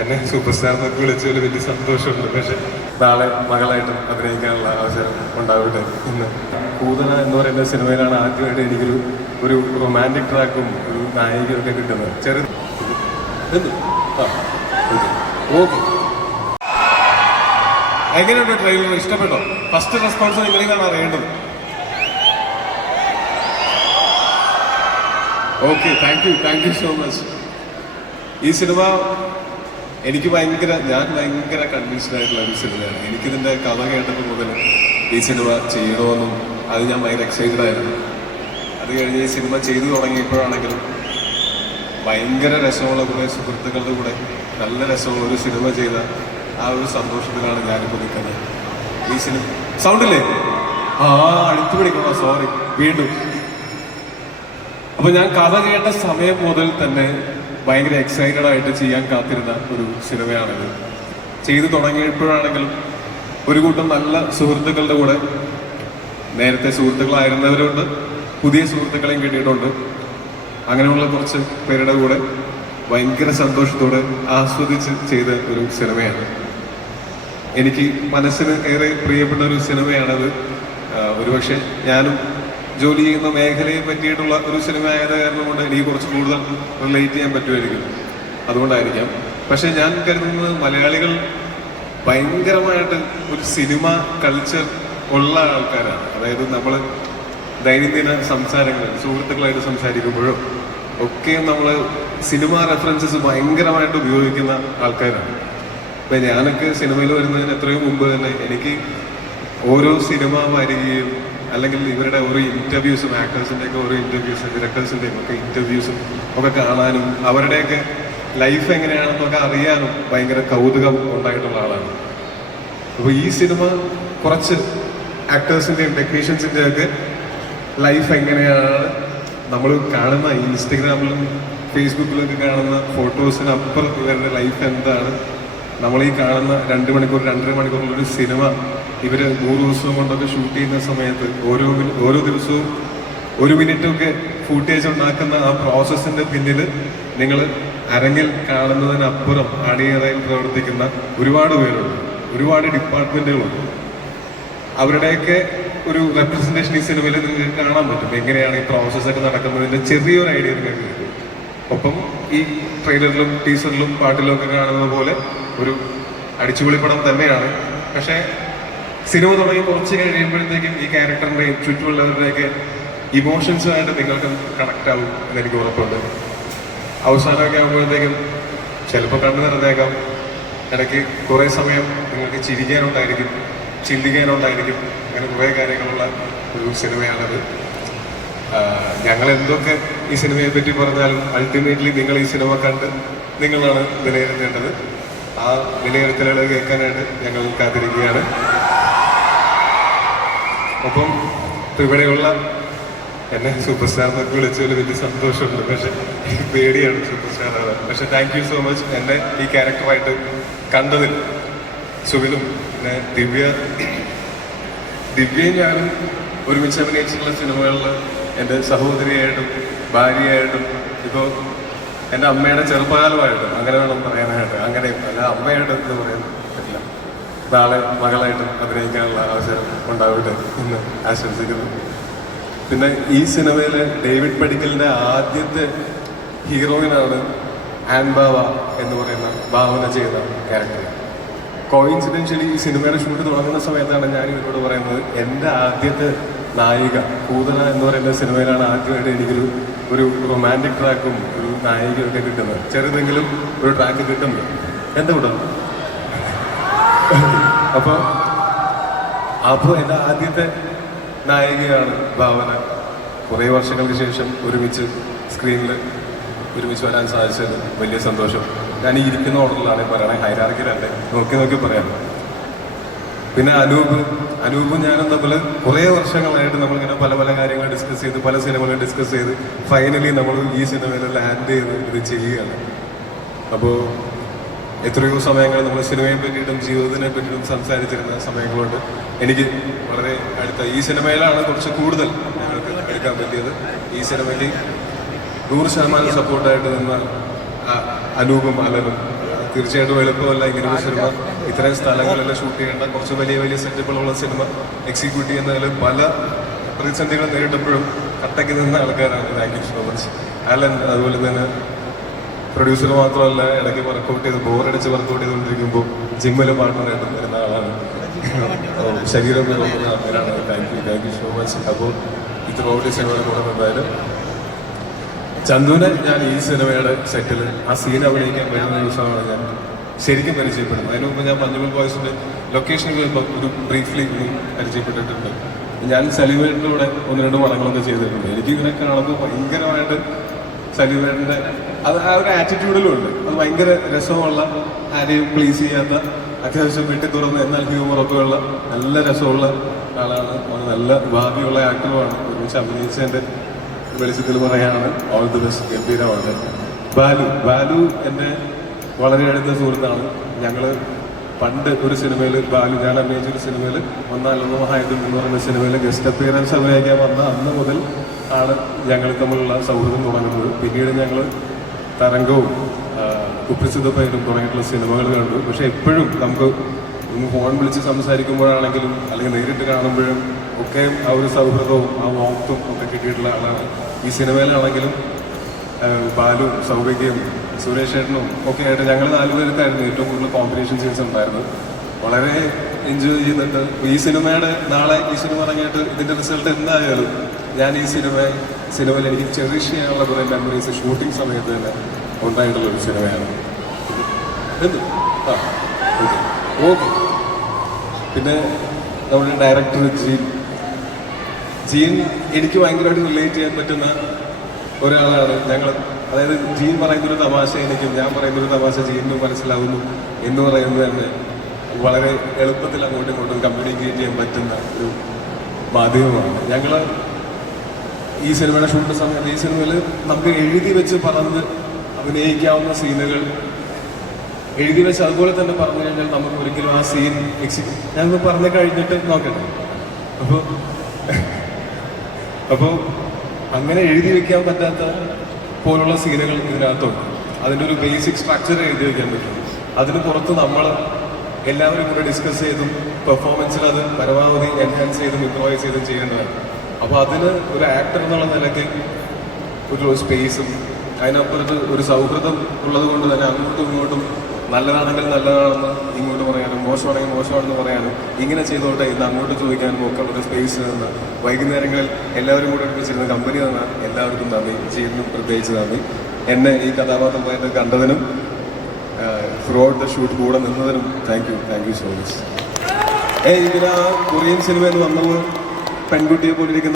എന്നെ super star എന്നൊക്കെ വിളിച്ചതിൽ വലിയ സന്തോഷമുണ്ട്. പക്ഷെ നാളെ മകളായിട്ടും അഭിനയിക്കാനുള്ള അവസരം ഉണ്ടാവട്ടെ. ഇന്ന് കൂതന എന്ന് പറയുന്ന സിനിമയിലാണ് ആദ്യമായിട്ട് എനിക്കൊരു റൊമാൻറ്റിക് ട്രാക്കും ഒരു നായികയും ഒക്കെ കിട്ടുന്നത്. ഓക്കെ, എങ്ങനെയുണ്ട് ട്രെയിലർ? ഇഷ്ടപ്പെട്ടോ? ഫസ്റ്റ് റെസ്പോൺസ് നിങ്ങളിലാണ് അറിയേണ്ടത്. Okay, thank you so much. ഈ സിനിമ ഞാൻ ഭയങ്കര കൺവിൻസ്ഡ് ആയിട്ടുള്ള ഒരു സിനിമയാണ്. എനിക്കിതിൻ്റെ കഥ കേട്ടപ്പോൾ മുതൽ ഈ സിനിമ ചെയ്യണമെന്നും അത് ഞാൻ ഭയങ്കര എക്സൈറ്റഡ് ആയിരുന്നു. അത് കഴിഞ്ഞ് ഈ സിനിമ ചെയ്തു തുടങ്ങിയപ്പോഴാണെങ്കിലും ഭയങ്കര രസമുള്ള കുറേ സുഹൃത്തുക്കളുടെ കൂടെ നല്ല രസമുള്ള ഒരു സിനിമ ചെയ്ത ആ ഒരു സന്തോഷത്തിലാണ് ഞാനിപ്പോൾ നിൽക്കുന്നത്. ഈ സിനിമ സൗണ്ടില്ലേ? അടുത്ത് പിടിക്കണോ? സോറി വീണ്ടും. അപ്പോൾ ഞാൻ കഥ കേട്ട സമയം മുതൽ തന്നെ ഭയങ്കര എക്സൈറ്റഡ് ആയിട്ട് ചെയ്യാൻ കാത്തിരുന്ന ഒരു സിനിമയാണിത്. ചെയ്തു തുടങ്ങിയപ്പോഴാണെങ്കിലും ഒരു കൂട്ടം നല്ല സുഹൃത്തുക്കളുടെ കൂടെ, നേരത്തെ സുഹൃത്തുക്കളായിരുന്നവരുണ്ട്, പുതിയ സുഹൃത്തുക്കളെയും കിട്ടിയിട്ടുണ്ട്. അങ്ങനെയുള്ള കുറച്ച് പേരുടെ കൂടെ ഭയങ്കര സന്തോഷത്തോടെ ആസ്വദിച്ച് ചെയ്ത ഒരു സിനിമയാണ്. എനിക്ക് മനസ്സിന് ഏറെ പ്രിയപ്പെട്ട ഒരു സിനിമയാണത്. ഒരുപക്ഷെ ഞാനും ജോലി ചെയ്യുന്ന മേഖലയെ പറ്റിയിട്ടുള്ള ഒരു സിനിമ ആയത് കാരണം കൊണ്ട് എനിക്ക് കുറച്ച് കൂടുതൽ റിലേറ്റ് ചെയ്യാൻ പറ്റുമായിരിക്കും, അതുകൊണ്ടായിരിക്കാം. പക്ഷെ ഞാൻ കരുതുന്നത് മലയാളികൾ ഭയങ്കരമായിട്ട് ഒരു സിനിമ കൾച്ചർ ഉള്ള ആൾക്കാരാണ്. അതായത് നമ്മൾ ദൈനംദിന സംസാരങ്ങൾ സുഹൃത്തുക്കളായിട്ട് സംസാരിക്കുമ്പോഴോ ഒക്കെ നമ്മൾ സിനിമ റെഫറൻസസ് ഭയങ്കരമായിട്ട് ഉപയോഗിക്കുന്ന ആൾക്കാരാണ്. ഇപ്പം ഞാനൊക്കെ സിനിമയിൽ വരുന്നതിന് എത്രയോ മുമ്പ് തന്നെ എനിക്ക് ഓരോ സിനിമ വരികയും അല്ലെങ്കിൽ ഇവരുടെ ഓരോ ഇൻ്റർവ്യൂസും, ആക്ടേഴ്സിൻ്റെയൊക്കെ ഓരോ ഇൻ്റർവ്യൂസും, ഡയറക്ടേഴ്സിൻ്റെയും ഒക്കെ ഇൻ്റർവ്യൂസും ഒക്കെ കാണാനും അവരുടെയൊക്കെ ലൈഫ് എങ്ങനെയാണെന്നൊക്കെ അറിയാനും ഭയങ്കര കൗതുകം ഉണ്ടായിട്ടുള്ള ആളാണ്. അപ്പോൾ ഈ സിനിമ കുറച്ച് ആക്ടേഴ്സിൻ്റെയും ടെക്നീഷ്യൻസിൻ്റെയും ഒക്കെ ലൈഫ് എങ്ങനെയാണ് നമ്മൾ കാണുന്ന ഇൻസ്റ്റഗ്രാമിലും ഫേസ്ബുക്കിലൊക്കെ കാണുന്ന ഫോട്ടോസിനപ്പുറം ഇവരുടെ ലൈഫ് എന്താണ്, നമ്മൾ ഈ കാണുന്ന 2 മണിക്കൂർ 2.5 മണിക്കൂറുള്ളൊരു സിനിമ ഇവർ 100 ദിവസം കൊണ്ടൊക്കെ ഷൂട്ട് ചെയ്യുന്ന സമയത്ത് ഓരോ ദിവസവും 1 മിനിറ്റൊക്കെ ഫൂട്ടേജ് ഉണ്ടാക്കുന്ന ആ പ്രോസസ്സിൻ്റെ പിന്നിൽ നിങ്ങൾ അരങ്ങിൽ കാണുന്നതിനപ്പുറം അണിയറയിൽ പ്രവർത്തിക്കുന്ന ഒരുപാട് പേരുണ്ട്, ഒരുപാട് ഡിപ്പാർട്ട്മെൻറ്റുകളുണ്ട്. അവരുടെയൊക്കെ ഒരു റെപ്രസെൻറ്റേഷൻ ഈ സിനിമയിൽ നിങ്ങൾക്ക് കാണാൻ പറ്റും. എങ്ങനെയാണ് ഈ പ്രോസസ്സൊക്കെ നടക്കുന്നതിൻ്റെ ചെറിയൊരു ഐഡിയ നിങ്ങൾക്ക് കിട്ടും. ഒപ്പം ഈ ട്രെയിലറിലും ടീസറിലും പാട്ടിലും ഒക്കെ കാണുന്നത് പോലെ ഒരു അടിച്ചുപൊളിപ്പടം തന്നെയാണ്. പക്ഷേ സിനിമ തുടങ്ങി കുറച്ച് കഴിയുമ്പോഴത്തേക്കും ഈ ക്യാരക്ടറിൻ്റെയും ചുറ്റുമുള്ളവരുടെയൊക്കെ ഇമോഷൻസുമായിട്ട് നിങ്ങൾക്ക് കണക്റ്റ് ആവും എന്നെനിക്ക് ഉറപ്പുണ്ട്. അവസാനമൊക്കെ ആകുമ്പോഴത്തേക്കും ചിലപ്പോൾ കണ്ണു നിറഞ്ഞേക്കാം, ഇടയ്ക്ക് കുറേ സമയം നിങ്ങൾക്ക് ചിരിക്കാനുണ്ടായിരിക്കും, ചിന്തിക്കാനുണ്ടായിരിക്കും. അങ്ങനെ കുറേ കാര്യങ്ങളുള്ള ഒരു സിനിമയാണത്. ഞങ്ങൾ എന്തൊക്കെ ഈ സിനിമയെ പറ്റി പറഞ്ഞാലും അൾട്ടിമേറ്റ്ലി നിങ്ങൾ ഈ സിനിമ കണ്ട് നിങ്ങളാണ് വിലയിരുത്തേണ്ടത്. ആ വിലയിരുത്തലുകൾ കേൾക്കാനായിട്ട് ഞങ്ങൾ കാത്തിരിക്കുകയാണ്. ഒപ്പം ഇവിടെയുള്ള എന്നെ സൂപ്പർ സ്റ്റാർ എന്നൊക്കെ വിളിച്ചതിൽ വലിയ സന്തോഷമുണ്ട്. പക്ഷെ എനിക്ക് പേടിയാണ് സൂപ്പർ സ്റ്റാർ ആവാൻ. പക്ഷെ താങ്ക് യു സോ മച്ച് എന്നെ ഈ ക്യാരക്ടറായിട്ട് കണ്ടതിൽ. സുബിനും പിന്നെ ദിവ്യയും ഞാനും ഒരുമിച്ച് അഭിനയിച്ചിട്ടുള്ള സിനിമകളിൽ എൻ്റെ സഹോദരിയായിട്ടും ഭാര്യയായിട്ടും ഇപ്പോൾ എൻ്റെ അമ്മയുടെ ചെറുപ്പകാലമായിട്ടും അങ്ങനെ വേണം പറയാനായിട്ട്, അങ്ങനെ അല്ല അമ്മയായിട്ട് എന്ന് പറയാൻ പറ്റില്ല. നാളെ മകളായിട്ടും അഭിനയിക്കാനുള്ള അവസരം ഉണ്ടാവട്ടെ എന്ന് ആശംസിക്കുന്നു. പിന്നെ ഈ സിനിമയിൽ ഡേവിഡ് പടിക്കലിൻ്റെ ആദ്യത്തെ ഹീറോയിനാണ് ആൻ ബാവ എന്ന് പറയുന്ന ഭാവന ചെയ്ത ക്യാരക്ടർ. കോയിൻസിഡൻഷ്യലി ഈ സിനിമയുടെ ഷൂട്ട് തുടങ്ങുന്ന സമയത്താണ് ഞാൻ ഇവരോട് പറയുന്നത് എൻ്റെ ആദ്യത്തെ നായിക കൂതന എന്ന് പറയുന്ന സിനിമയിലാണ് ആദ്യമായിട്ട് എനിക്കൊരു റൊമാൻറ്റിക് ട്രാക്കും ഒരു നായികയും ഒക്കെ കിട്ടുന്നത്. ചെറുതെങ്കിലും ഒരു ട്രാക്ക് കിട്ടുന്നത് എന്താ കൂടെ. അപ്പോൾ എൻ്റെ ആദ്യത്തെ നായികയാണ് ഭാവന. കുറേ വർഷങ്ങൾക്ക് ശേഷം സ്ക്രീനിൽ ഒരുമിച്ച് വരാൻ സാധിച്ചത് വലിയ സന്തോഷം. ഞാൻ ഈ ഇരിക്കുന്ന ഓർഡറിലാണ് പറയണേ, ഹൈറാർക്കിയിലല്ലേ, നോക്കി പറയാം. പിന്നെ അനൂപും ഞാനും തമ്മിൽ കുറേ വർഷങ്ങളായിട്ട് നമ്മളിങ്ങനെ പല കാര്യങ്ങൾ ഡിസ്കസ് ചെയ്ത് പല സിനിമകൾ ഡിസ്കസ് ചെയ്ത് ഫൈനലി നമ്മൾ ഈ സിനിമയിൽ ലാൻഡ് ചെയ്ത് ഇത് ചെയ്യുകയാണ്. അപ്പോൾ എത്രയോ സമയങ്ങൾ നമ്മൾ സിനിമയെ പറ്റിയിട്ടും ജീവിതത്തിനെ പറ്റിയിട്ടും സംസാരിച്ചിരുന്ന സമയങ്ങളുണ്ട്. എനിക്ക് വളരെ അടുത്ത ഈ സിനിമയിലാണ് കുറച്ച് കൂടുതൽ ഞങ്ങൾക്ക് എടുക്കാൻ പറ്റിയത്. ഈ സിനിമയ്ക്ക് 100% സപ്പോർട്ടായിട്ട് നിന്ന അനൂപും അലനും തീർച്ചയായിട്ടും എളുപ്പമല്ല ഇങ്ങനെ ഒരു സിനിമ ഇത്രയും സ്ഥലങ്ങളിലെല്ലാം ഷൂട്ട് ചെയ്യേണ്ട കുറച്ച് വലിയ വലിയ സെറ്റപ്പുകളുള്ള സിനിമ എക്സിക്യൂട്ട് ചെയ്യുന്നതിൽ പല പ്രതിസന്ധികൾ നേരിട്ടപ്പോഴും കട്ടയ്ക്ക് നിന്ന ആൾക്കാരാണ്. Thank you so much Alan. അതുപോലെ തന്നെ പ്രൊഡ്യൂസർ മാത്രമല്ല, ഇടയ്ക്ക് വർക്കൗട്ട് ചെയ്ത് ബോറടിച്ച് വർക്കൗട്ട് ചെയ്തുകൊണ്ടിരിക്കുമ്പോൾ ജിമ്മിൽ പാർട്ട്ണറായിട്ട് വരുന്ന ആളാണ്. ശരീരം തോന്നുന്ന ആൾക്കാരാണ്. Thank you so much. അപ്പോൾ ഇത്രയോട്ട് സിനിമയുടെ കൂടെ നിന്നാലും ചന്തുവിനെ ഞാൻ ഈ സിനിമയുടെ സെറ്റിൽ ആ സീൻ അഭിനയിക്കാൻ വരുന്ന ദിവസമാണ് ഞാൻ ശരിക്കും പരിചയപ്പെടുന്നത്. അതിന് മുമ്പ് ഞാൻ മഞ്ഞുമൽ ബോയ്സിന്റെ ലൊക്കേഷനിൽ പോയപ്പോൾ ഒരു ബ്രീഫ്ലി പരിചയപ്പെട്ടിട്ടുണ്ട്. ഞാൻ സലീവേട്ടൻ്റെ കൂടെ 1-2 പടങ്ങളൊക്കെ ചെയ്തിട്ടുണ്ട്. എനിക്കിങ്ങനെ കാണുമ്പോൾ ഭയങ്കരമായിട്ട് സലീവേട്ടൻ്റെ അത് ആ ഒരു ആറ്റിറ്റ്യൂഡിലും ഉണ്ട്. അത് ഭയങ്കര രസമുള്ള, ആരെയും പ്ലീസ് ചെയ്യാത്ത, അത്യാവശ്യം വെട്ടി തുറന്ന് എന്നാൽ ഹ്യൂമറൊക്കെ ഉള്ള നല്ല രസമുള്ള ആളാണ്. നല്ല ഭാവിയുള്ള ആക്ടറുമാണ്. ഒരുമിച്ച് അഭിനയിച്ചതിൻ്റെ വെളിച്ചത്തിൽ പറയുകയാണ് ഓൾ ദി ബെസ്റ്റ്. ഗംഭീരമാണ്. ബാലു എൻ്റെ വളരെ അടുത്ത സുഹൃത്താണ്. ഞങ്ങൾ പണ്ട് ഒരു സിനിമയിൽ ഞാൻ അഭിനയിച്ചൊരു സിനിമയിൽ ഒന്നാലൊന്നും മഹായുദ്ധം എന്ന് പറയുന്ന സിനിമയിൽ ഗസ്റ്റ് അപ്പിയറൻസ് അഭിനയിക്കാൻ വന്ന അന്ന് മുതൽ ആണ് ഞങ്ങൾ തമ്മിലുള്ള സൗഹൃദം തുടങ്ങുന്നത്. പിന്നീട് ഞങ്ങൾ തരംഗവും കുപ്രസിദ്ധ പേരും തുടങ്ങിയിട്ടുള്ള സിനിമകൾ കണ്ടു. പക്ഷെ എപ്പോഴും നമുക്ക് ഒന്ന് ഫോൺ വിളിച്ച് സംസാരിക്കുമ്പോഴാണെങ്കിലും അല്ലെങ്കിൽ നേരിട്ട് കാണുമ്പോഴും ഒക്കെ ആ ഒരു സൗഹൃദവും ആ വാക്തും ഒക്കെ കിട്ടിയിട്ടുള്ള ആളാണ്. ഈ സിനിമയിലാണെങ്കിലും ബാലു, സൗഭികയും സുരേഷ് ചേട്ടനും ഒക്കെ ആയിട്ട് ഞങ്ങൾ 4 പേർക്കായിരുന്നു ഏറ്റവും കൂടുതൽ കോമ്പിനേഷൻ സീൻസ് ഉണ്ടായിരുന്നത്. വളരെ എൻജോയ് ചെയ്യുന്നുണ്ട്. ഈ സിനിമയുടെ നാളെ ഈ സിനിമ ഇറങ്ങിയിട്ട് ഇതിൻ്റെ റിസൾട്ട് എന്തായാലും ഞാൻ ഈ സിനിമയിൽ എനിക്ക് ചെറിഷ് ചെയ്യാനുള്ള കുറേ മെമ്മറീസ് ഷൂട്ടിംഗ് സമയത്ത് തന്നെ ഉണ്ടായിട്ടുള്ളൊരു സിനിമയാണ്. ഓക്കെ. പിന്നെ നമ്മുടെ ഡയറക്ടർ ജീൻ എനിക്ക് ഭയങ്കരമായിട്ട് റിലേറ്റ് ചെയ്യാൻ പറ്റുന്ന ഒരാളാണ്. അതായത് ജീൻ പറയുന്നൊരു തമാശ എനിക്കും ഞാൻ പറയുന്നൊരു തമാശ ജീനും മനസ്സിലാവുന്നു എന്ന് പറയുന്നത് തന്നെ വളരെ എളുപ്പത്തിൽ അങ്ങോട്ടും ഇങ്ങോട്ടും കമ്മ്യൂണിക്കേറ്റ് ചെയ്യാൻ പറ്റുന്ന ഒരു മാധ്യമമാണ്. ഞങ്ങൾ ഈ സിനിമയുടെ ഷൂട്ട് സമയത്ത് ഈ സിനിമയിൽ നമുക്ക് എഴുതി വെച്ച് പറഞ്ഞ് അഭിനയിക്കാവുന്ന സീനുകൾ എഴുതി വെച്ച് അതുപോലെ തന്നെ പറഞ്ഞു കഴിഞ്ഞാൽ നമുക്ക് ഒരിക്കലും ആ സീൻ ഞാനത് പറഞ്ഞു കഴിഞ്ഞിട്ട് നോക്കട്ടെ. അപ്പോൾ അങ്ങനെ എഴുതി വെക്കാൻ പറ്റാത്ത പോലുള്ള സീനുകൾ ഇതിനകത്തുണ്ട്. അതിൻ്റെ ഒരു ബേസിക് സ്ട്രക്ചർ എഴുതി വയ്ക്കാൻ പറ്റും. അതിന് പുറത്ത് നമ്മൾ എല്ലാവരും കൂടെ ഡിസ്കസ് ചെയ്തും പെർഫോമൻസിൽ അത് പരമാവധി എൻഹാൻസ് ചെയ്തും ഇംപ്രൂവൈസ് ചെയ്തും ചെയ്യേണ്ടതാണ്. അപ്പോൾ അതിന് ഒരു ആക്ടർ എന്നുള്ള നിലയ്ക്ക് ഒരു സ്പേസും അതിനപ്പുറത്ത് ഒരു സൗഹൃദം ഉള്ളത് കൊണ്ട് തന്നെ അങ്ങോട്ടും ഇങ്ങോട്ടും നല്ലതാണെങ്കിൽ നല്ലതാണെന്ന് ഇങ്ങോട്ട് പറയാനും മോശമാണെങ്കിൽ മോശമാണെന്ന് പറയാനും ഇങ്ങനെ ചെയ്തോട്ടെ ഇന്ന് അങ്ങോട്ട് ചോദിക്കാനും ഒക്കെ ഉള്ളൊരു സ്പേസ് തന്ന വൈകുന്നേരങ്ങളിൽ എല്ലാവരും കൂടെ ഒരുമിച്ചിരുന്ന കമ്പനി തന്ന എല്ലാവർക്കും നന്ദി. ജീവനും പ്രത്യേകിച്ച് നന്ദി. എന്നെ ഈ കഥാപാത്രമായിട്ട് കണ്ടതിനും ത്രൂ ഔട്ട് ദ ഷൂട്ട് കൂടെ നിന്നതിനും താങ്ക് യു സോ മച്ച്. ഇതിന് ആ കൊറിയൻ സിനിമയിൽ വന്നത് പെൺകുട്ടിയെ പോലിരിക്കുന്ന